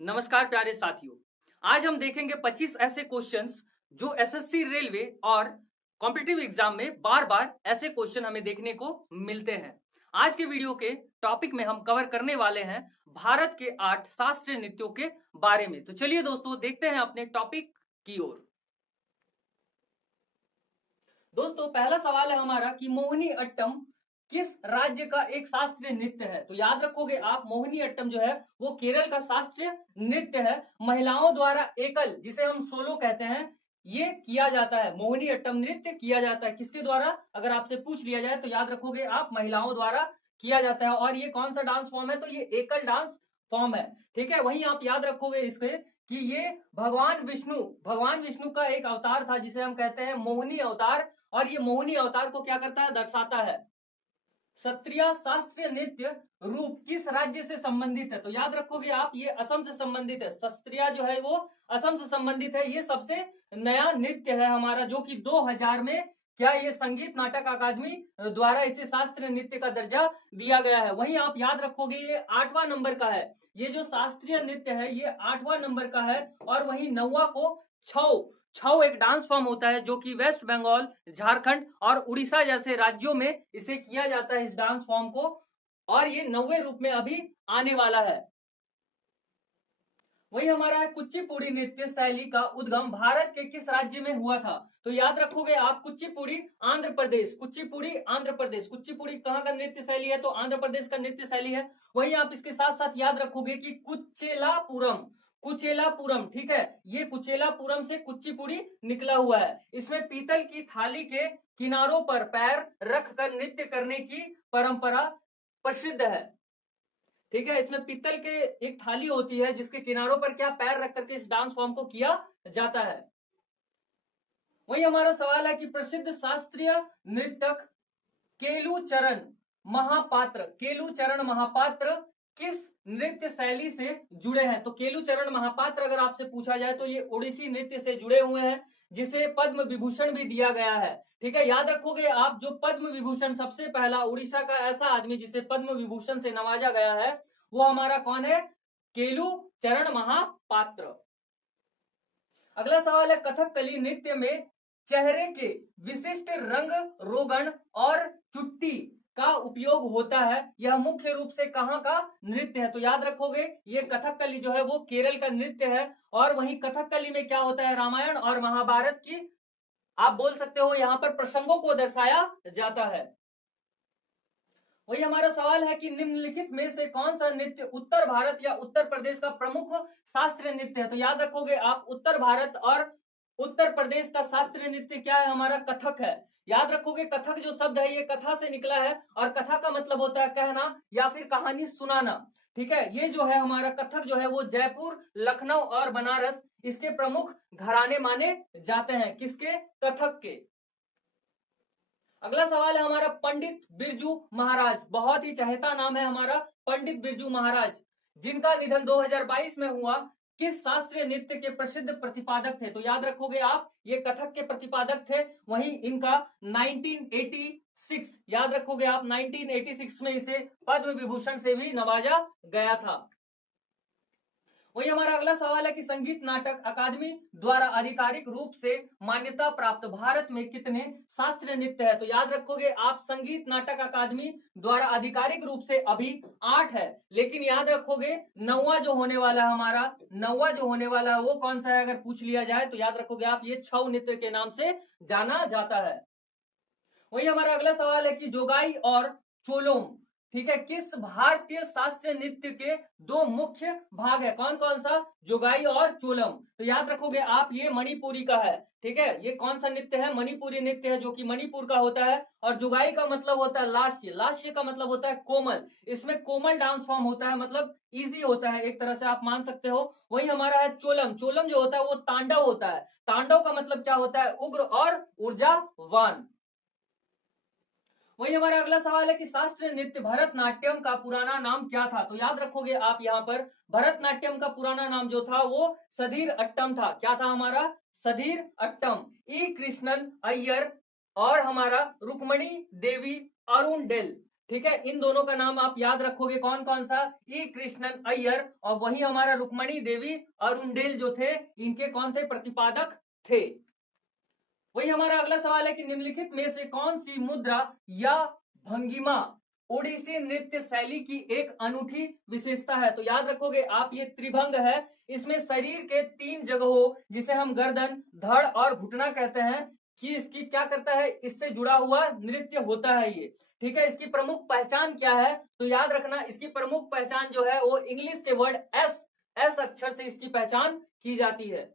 नमस्कार प्यारे साथियों। आज हम देखेंगे 25 ऐसे क्वेश्चंस जो एसएससी रेलवे और कॉम्पिटिटिव एग्जाम में बार बार ऐसे क्वेश्चन हमें देखने को मिलते हैं। आज के वीडियो के टॉपिक में हम कवर करने वाले हैं भारत के 8 शास्त्रीय नृत्यों के बारे में। तो चलिए दोस्तों देखते हैं अपने टॉपिक की ओर। दोस्तों पहला सवाल है हमारा कि मोहिनी अट्टम किस राज्य का एक शास्त्रीय नृत्य है। तो याद रखोगे आप, मोहिनी अट्टम जो है वो केरल का शास्त्रीय नृत्य है। महिलाओं द्वारा एकल, जिसे हम सोलो कहते हैं, ये किया जाता है। मोहिनी अट्टम नृत्य किया जाता है किसके द्वारा, अगर आपसे पूछ लिया जाए तो याद रखोगे आप, महिलाओं द्वारा किया जाता है। और ये कौन सा डांस फॉर्म है, तो ये एकल डांस फॉर्म है। ठीक है, वहीं आप याद रखोगे इसके कि ये भगवान विष्णु का एक अवतार था जिसे हम कहते हैं मोहिनी अवतार। और ये मोहिनी अवतार को क्या करता है, दर्शाता है। क्षत्रिय शास्त्रीय नृत्य रूप किस राज्य से संबंधित है। तो याद रखोगे आप, ये असम से संबंधित है। क्षत्रिय जो है वो असम से संबंधित है। ये सबसे नया नृत्य है हमारा, जो कि 2000 में क्या ये संगीत नाटक अकादमी द्वारा इसे शास्त्रीय नृत्य का दर्जा दिया गया है। वहीं आप याद रखोगे ये 8वां नंबर का है। ये जो शास्त्रीय नृत्य है ये 8वां नंबर का है। और वहीं 9वां को छऊ छऊ एक डांस फॉर्म होता है जो कि वेस्ट बंगाल, झारखंड और उड़ीसा जैसे राज्यों में इसे किया जाता है, इस डांस फॉर्म को। और ये 9वें रूप में अभी आने वाला है। वही हमारा है कुचिपुड़ी नृत्य शैली का उद्गम भारत के किस राज्य में हुआ था। तो याद रखोगे आप, कुचिपुड़ी आंध्र प्रदेश, कुचिपुड़ी आंध्र प्रदेश। कुचिपुड़ी कहाँ का नृत्य शैली है, तो आंध्र प्रदेश का नृत्य शैली है। वहीं आप इसके साथ साथ याद रखोगे कि कुचेलापुरम, कुचेलापुरम, ठीक है, ये कुचेलापुरम से कुचिपुड़ी निकला हुआ है। इसमें पीतल की थाली के किनारों पर पैर रखकर नृत्य करने की परंपरा प्रसिद्ध है। ठीक है, इसमें पीतल के एक थाली होती है जिसके किनारों पर क्या पैर रख करके इस डांस फॉर्म को किया जाता है। वही हमारा सवाल है कि प्रसिद्ध शास्त्रीय नृतक केलूचरण महापात्र, केलूचरण महापात्र किस नृत्य शैली से जुड़े हैं। तो केलूचरण महापात्र अगर आपसे पूछा जाए तो ये ओडिसी नृत्य से जुड़े हुए हैं, जिसे पद्म विभूषण भी दिया गया है। ठीक है, याद रखोगे आप, जो पद्म विभूषण सबसे पहला उड़ीसा का ऐसा आदमी जिसे पद्म विभूषण से नवाजा गया है वो हमारा कौन है, केलूचरण महापात्र। अगला सवाल है कथकली नृत्य में चेहरे के विशिष्ट रंग रोगन और चुट्टी का उपयोग होता है। यह मुख्य रूप से कहां का नृत्य है। तो याद रखोगे ये कथकली जो है वो केरल का नृत्य है। और वहीं कथकली में क्या होता है, रामायण और महाभारत की, आप बोल सकते हो, यहां पर प्रसंगों को दर्शाया जाता है। वही हमारा सवाल है कि निम्नलिखित में से कौन सा नृत्य उत्तर भारत या उत्तर प्रदेश का प्रमुख शास्त्रीय नृत्य है। तो याद रखोगे आप, उत्तर भारत और उत्तर प्रदेश का शास्त्रीय नृत्य क्या है, हमारा कथक है। याद रखोगे कथक जो शब्द है ये कथा से निकला है, और कथा का मतलब होता है कहना या फिर कहानी सुनाना। ठीक है, ये जो है हमारा कथक जो है वो जयपुर, लखनऊ और बनारस इसके प्रमुख घराने माने जाते हैं, किसके, कथक के। अगला सवाल है हमारा पंडित बिरजू महाराज, बहुत ही चहेता नाम है हमारा पंडित बिरजू महाराज, जिनका निधन 2022 में हुआ, किस शास्त्रीय नृत्य के प्रसिद्ध प्रतिपादक थे। तो याद रखोगे आप, ये कथक के प्रतिपादक थे। वहीं इनका 1986, याद रखोगे आप, 1986 में इसे पद्म विभूषण से भी नवाजा गया था। वही हमारा अगला सवाल है कि संगीत नाटक अकादमी द्वारा आधिकारिक रूप से मान्यता प्राप्त भारत में कितने शास्त्रीय नृत्य है। तो याद रखोगे आप, संगीत नाटक अकादमी द्वारा आधिकारिक रूप से अभी 8 है, लेकिन याद रखोगे 9वां जो होने वाला है हमारा, 9वां जो होने वाला है वो कौन सा है अगर पूछ लिया जाए तो याद रखोगे आप, ये छऊ नृत्य के नाम से जाना जाता है। वही हमारा अगला सवाल है कि जोगाई और चोलोम, ठीक है, किस भारतीय शास्त्रीय नृत्य के दो मुख्य भाग है, कौन कौन सा, जोगाई और चोलम। तो याद रखोगे आप, ये मणिपुरी का है। ठीक है, ये कौन सा नृत्य है, मणिपुरी नृत्य है जो कि मणिपुर का होता है। और जोगाई का मतलब होता है लास्य, लास्य का मतलब होता है कोमल। इसमें कोमल डांस फॉर्म होता है, मतलब इजी होता है, एक तरह से आप मान सकते हो। वही हमारा है चोलम, चोलम जो होता है वो तांडव होता है। तांडव का मतलब क्या होता है, उग्र और ऊर्जावान। वही हमारा अगला सवाल है कि शास्त्रीय नृत्य भरतनाट्यम का पुराना नाम क्या था। तो याद रखोगे आप, यहाँ पर भरतनाट्यम का पुराना नाम जो था वो सधीर अट्टम था। क्या था हमारा, सधीर अट्टम। ई कृष्णन अय्यर और हमारा रुक्मणी देवी अरुण डेल, ठीक है, इन दोनों का नाम आप याद रखोगे, कौन कौन सा, ई कृष्णन अय्यर, और वही हमारा रुक्मणी देवी अरुंडेल जो थे, इनके कौन थे, प्रतिपादक थे। वही हमारा अगला सवाल है कि निम्नलिखित में से कौन सी मुद्रा या भंगिमा ओडिसी नृत्य शैली की एक अनूठी विशेषता है। तो याद रखोगे आप, ये त्रिभंग है, इसमें शरीर के 3 जगहों, जिसे हम गर्दन, धड़ और घुटना कहते हैं, कि इसकी क्या करता है, इससे जुड़ा हुआ नृत्य होता है ये। ठीक है, इसकी प्रमुख पहचान क्या है, तो याद रखना इसकी प्रमुख पहचान जो है वो इंग्लिश के वर्ड एस अक्षर से इसकी पहचान की जाती है।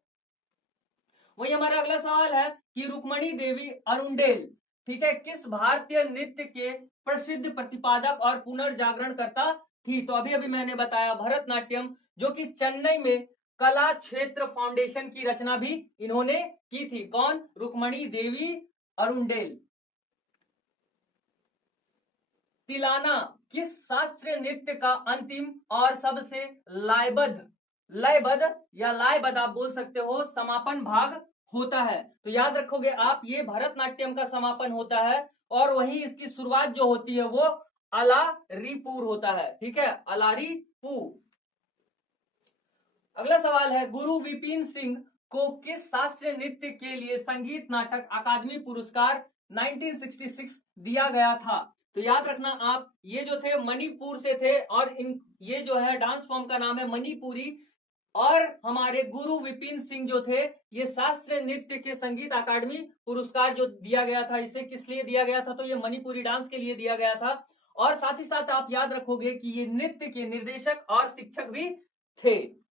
वही हमारा अगला सवाल है कि रुक्मणी देवी अरुंडेल, ठीक है, किस भारतीय नृत्य के प्रसिद्ध प्रतिपादक और पुनर्जागरण करता थी। तो अभी अभी मैंने बताया भरतनाट्यम, जो कि चेन्नई में कला क्षेत्र फाउंडेशन की रचना भी इन्होंने की थी। कौन, रुक्मणी देवी अरुंडेल। तिलाना किस शास्त्रीय नृत्य का अंतिम और सबसे लयबद्ध या लायबद्ध आप बोल सकते हो समापन भाग होता है। तो याद रखोगे आप, ये भरतनाट्यम का समापन होता है, और वहीं इसकी शुरुआत जो होती है वो अलारीपुर होता है। ठीक है, अलारीपुर। अगला सवाल है, गुरु विपिन सिंह को किस शास्त्रीय नृत्य के लिए संगीत नाटक अकादमी पुरस्कार 1966 दिया गया था। तो याद रखना आप, ये जो थे मणिपुर से थे, और ये जो है डांस फॉर्म का नाम है मणिपुरी, और हमारे गुरु विपिन सिंह जो थे, ये शास्त्रीय नृत्य के संगीत अकादमी पुरस्कार जो दिया गया था, इसे किस लिए दिया गया था, तो ये मणिपुरी डांस के लिए दिया गया था। और साथ ही साथ आप याद रखोगे कि ये नृत्य के निर्देशक और शिक्षक भी थे।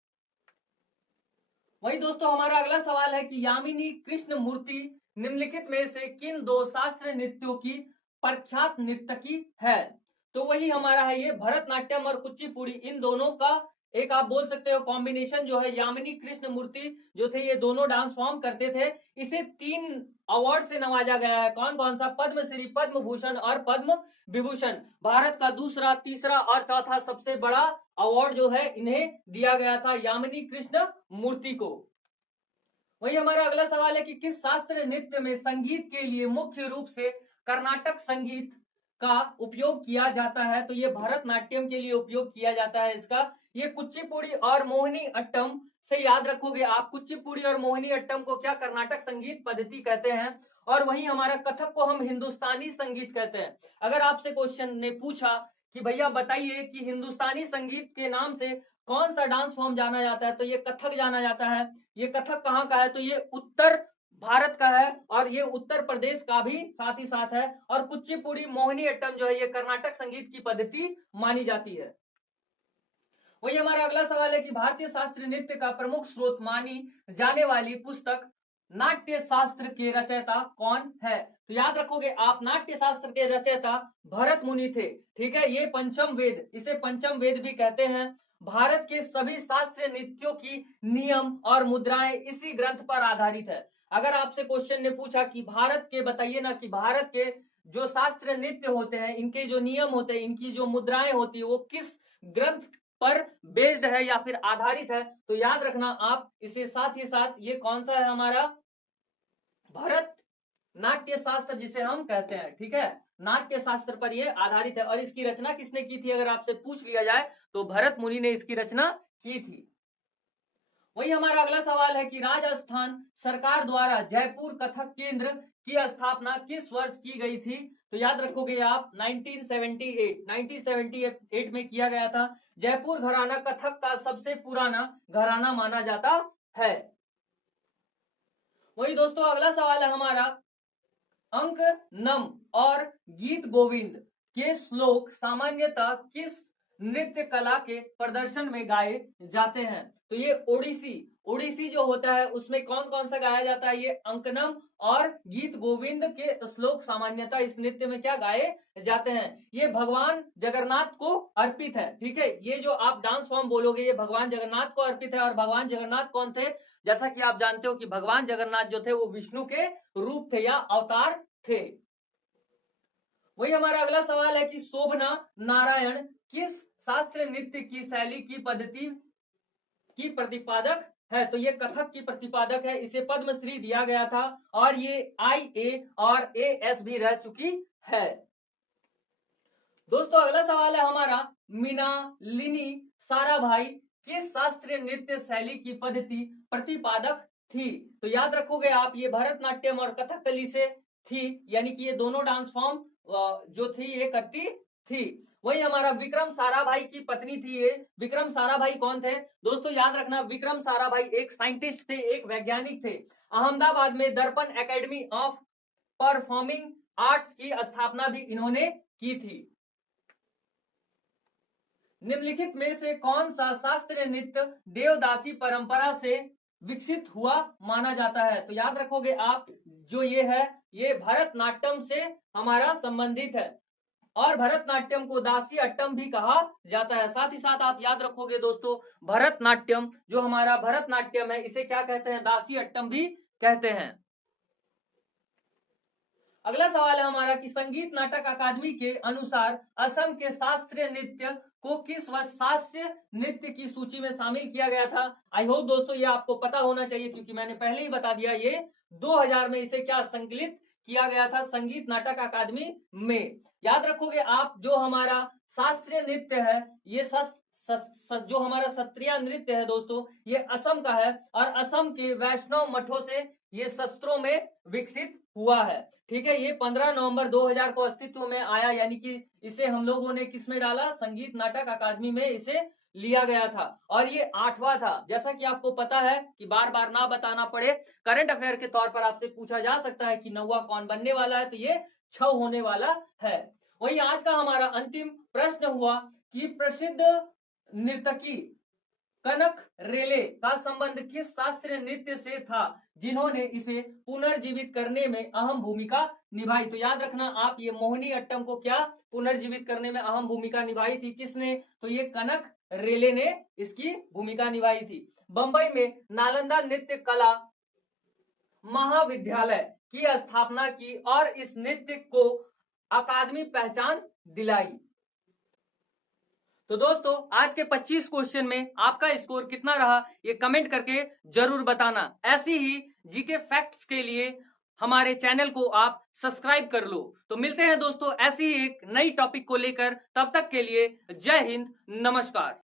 वही दोस्तों हमारा अगला सवाल है कि यामिनी कृष्ण मूर्ति निम्नलिखित में से किन 2 शास्त्रीय नृत्यों की प्रख्यात नर्तकी है। तो वही हमारा है ये भरतनाट्यम और कुचिपुड़ी, इन दोनों का एक आप बोल सकते हो कॉम्बिनेशन जो है। यामिनी कृष्ण मूर्ति जो थे, ये दोनों डांस फॉर्म करते थे। इसे 3 अवार्ड से नवाजा गया है। कौन कौन सा, पद्मश्री, पद्म भूषण और पद्म विभूषण। भारत का दूसरा, तीसरा और चौथा सबसे बड़ा अवार्ड जो है इन्हें दिया गया था, यामिनी कृष्ण मूर्ति को। वही हमारा अगला सवाल है कि किस शास्त्रीय नृत्य में संगीत के लिए मुख्य रूप से कर्नाटक संगीत का उपयोग किया जाता है। तो ये भरतनाट्यम के लिए उपयोग किया जाता है इसका। ये कुचिपुड़ी और मोहिनी अट्टम से याद रखोगे आप, कुचिपुड़ी और मोहिनी अट्टम को क्या, कर्नाटक संगीत पद्धति कहते हैं। और वहीं हमारा कथक को हम हिंदुस्तानी संगीत कहते हैं। अगर आपसे क्वेश्चन ने पूछा कि भैया बताइए कि हिंदुस्तानी संगीत के नाम से कौन सा डांस फॉर्म जाना जाता है, तो ये कथक जाना जाता है। ये कथक कहाँ का है, तो ये उत्तर भारत का है, और ये उत्तर प्रदेश का भी साथ ही साथ है। और कुचिपुड़ी मोहिनी अट्टम जो है ये कर्नाटक संगीत की पद्धति मानी जाती है। वही हमारा अगला सवाल है कि भारतीय शास्त्रीय नृत्य का प्रमुख स्रोत मानी जाने वाली पुस्तक नाट्य शास्त्र के रचयिता कौन है। तो याद रखोगे आप, नाट्य शास्त्र के रचयिता भरत मुनि थे। ठीक है, ये पंचम वेद, इसे पंचम वेद भी कहते हैं। भारत के सभी शास्त्रीय नृत्यों की नियम और मुद्राएं इसी ग्रंथ पर आधारित है। अगर आपसे क्वेश्चन ने पूछा कि भारत के बताइए ना, कि भारत के जो शास्त्रीय नृत्य होते हैं, इनके जो नियम होते हैं, इनकी जो मुद्राएं होती है, वो किस ग्रंथ पर बेस्ड है या फिर आधारित है, तो याद रखना आप इसे। साथ ही साथ ये कौन सा है हमारा, भरत नाट्य शास्त्र जिसे हम कहते हैं। ठीक है, नाट्य शास्त्र पर ये आधारित है। और इसकी रचना किसने की थी, अगर आपसे पूछ लिया जाए तो भरत मुनि ने इसकी रचना की थी। वही हमारा अगला सवाल है कि राजस्थान सरकार द्वारा जयपुर कथक केंद्र की स्थापना किस वर्ष की गई थी। तो याद रखोगे आप, 1978 में किया गया था। जयपुर घराना कथक का सबसे पुराना घराना माना जाता है। वही दोस्तों अगला सवाल है हमारा, अंक नम और गीत गोविंद के श्लोक सामान्यतः किस नृत्य कला के प्रदर्शन में गाए जाते हैं। तो ये ओडिसी जो होता है उसमें कौन कौन सा गाया जाता है, ये अंकनम और गीत गोविंद के श्लोक सामान्यतः इस नृत्य में क्या गाए जाते हैं। ये भगवान जगन्नाथ को अर्पित है। ठीक है, ये जो आप डांस फॉर्म बोलोगे ये भगवान जगन्नाथ को अर्पित है। और भगवान जगन्नाथ कौन थे, जैसा कि आप जानते हो कि भगवान जगन्नाथ जो थे वो विष्णु के रूप थे या अवतार थे। वही हमारा अगला सवाल है कि शोभना नारायण किस शास्त्रीय नृत्य की शैली की पद्धति की प्रतिपादक है। तो ये कथक की प्रतिपादक है, इसे पद्मश्री दिया गया था, और ये IA और AS भी रह चुकी है। दोस्तों अगला सवाल है हमारा, मृणालिनी साराभाई किस शास्त्रीय नृत्य शैली की पद्धति प्रतिपादक थी? तो याद रखोगे आप, ये भरतनाट्यम और कथकली से थी, यानी कि ये दोनों डांस फॉर्म जो थी ये करती थी। वही हमारा विक्रम साराभाई की पत्नी थी ये। विक्रम साराभाई कौन थे? दोस्तों याद रखना, विक्रम साराभाई एक साइंटिस्ट थे, एक वैज्ञानिक थे। अहमदाबाद में दर्पण एकेडमी ऑफ परफॉर्मिंग आर्ट्स की स्थापना भी इन्होंने की थी। निम्नलिखित में से कौन सा शास्त्रीय नृत्य देवदासी परंपरा से विकसित हुआ माना जाता है? तो याद रखोगे आप, जो ये है ये भरतनाट्यम से हमारा संबंधित है, और भरतनाट्यम को दासी अट्टम भी कहा जाता है। साथ ही साथ आप याद रखोगे दोस्तों, भरतनाट्यम जो हमारा भरतनाट्यम है इसे क्या कहते हैं? दासी अट्टम भी कहते हैं। अगला सवाल है हमारा कि संगीत नाटक अकादमी के अनुसार असम के शास्त्रीय नृत्य को किस वर्ष शास्त्रीय नृत्य की सूची में शामिल किया गया था? आई होप दोस्तों ये आपको पता होना चाहिए, क्योंकि मैंने पहले ही बता दिया, ये 2000 में इसे क्या संकलित किया गया था संगीत नाटक अकादमी में। याद रखोगे आप, जो हमारा शास्त्रीय नृत्य है ये जो हमारा सत्रिया नृत्य है दोस्तों, ये असम का है, और असम के वैष्णव मठों से ये शस्त्रों में विकसित हुआ है। ठीक है, ये 15 नवंबर 2000 को अस्तित्व में आया, यानी कि इसे हम लोगों ने किसमें डाला? संगीत नाटक अकादमी में इसे लिया गया था, और ये 8वां था। जैसा कि आपको पता है कि बार बार ना बताना पड़े, करंट अफेयर के तौर पर आपसे पूछा जा सकता है कि 9वां कौन बनने वाला है, तो ये 6 होने वाला है। वही आज का हमारा अंतिम प्रश्न हुआ कि प्रसिद्ध नर्तकी कनक रेले का संबंध किस शास्त्रीय नृत्य से था जिन्होंने इसे पुनर्जीवित करने में अहम भूमिका निभाई? तो याद रखना आप, ये मोहिनी अट्टम को क्या पुनर्जीवित करने में अहम भूमिका निभाई थी? किसने? तो ये कनक रेले ने इसकी भूमिका निभाई थी। बंबई में नालंदा नृत्य कला महाविद्यालय की स्थापना की और इस नृत्य को अकादमी पहचान दिलाई। तो दोस्तों आज के 25 क्वेश्चन में आपका स्कोर कितना रहा ये कमेंट करके जरूर बताना। ऐसी ही जीके फैक्ट्स के लिए हमारे चैनल को आप सब्सक्राइब कर लो। तो मिलते हैं दोस्तों ऐसी ही एक नई टॉपिक को लेकर, तब तक के लिए जय हिंद, नमस्कार।